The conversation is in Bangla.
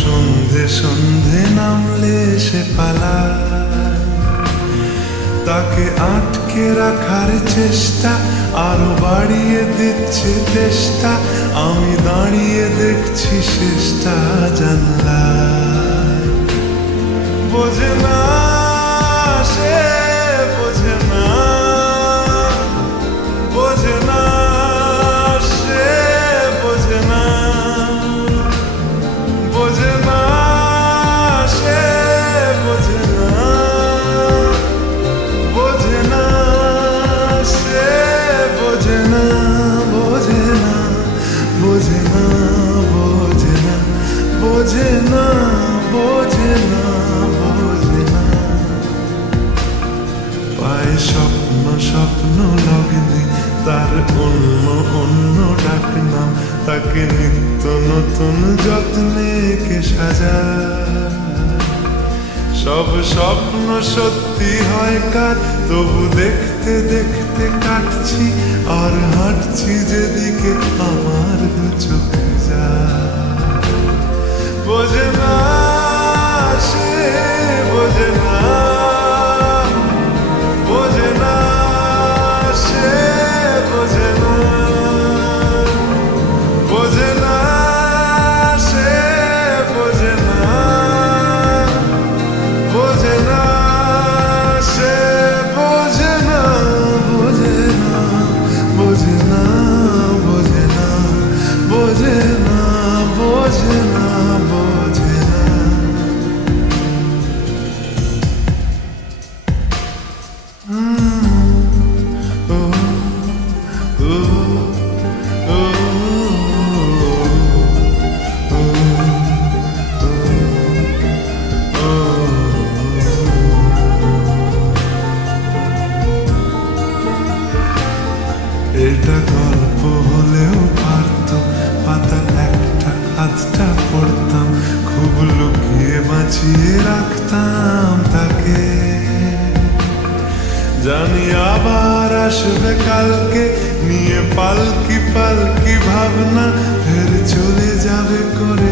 সন্ধে সন্ধে নামলে সে পালায়, তাকে আটকে রাখার চেষ্টা আরো বাড়িয়ে দিচ্ছে তেষ্টা। আমি দাঁড়িয়ে দেখছি শেষটা জানলায়। বোঝে না সে, বোঝে না, বোঝে না সে, বোঝে না, বোঝে না সে, বোঝে না, বোঝে না সে, বোঝে না, বোঝে না, বোঝে না, বোঝে না, বোঝে না, বোঝে না, বোঝে না। পায় স্বপ্ন স্বপ্ন লগ্নে তার অন্য অন্য ডাকনাম, তাকে নিত্য নতুন যত্নে কে সাজায়। সব স্বপ্ন সত্যি হয় কার, তবু দেখতে দেখতে কাটছি আর হাঁটছি যেদিকে আমার দু চোখ যায়। বোঝে না সে, বোঝে না, বোঝে না সে, বোঝে না, বোঝে না সে, বোঝে না, বোঝে না সে, বোঝে না, বোঝে না, বোঝে না, বোঝে না, বোঝে না, বোঝে না, বোঝে না। এটা গল্প হলেও পারত, পাতা একটা আধটা পড়তাম, খুব লুকিয়ে বাঁচিয়ে রাখতাম তাকে। জানি আবার আসবে কালকে, নিয়ে পালকি পালকি ভাবনা, ফের চলে যাবে করে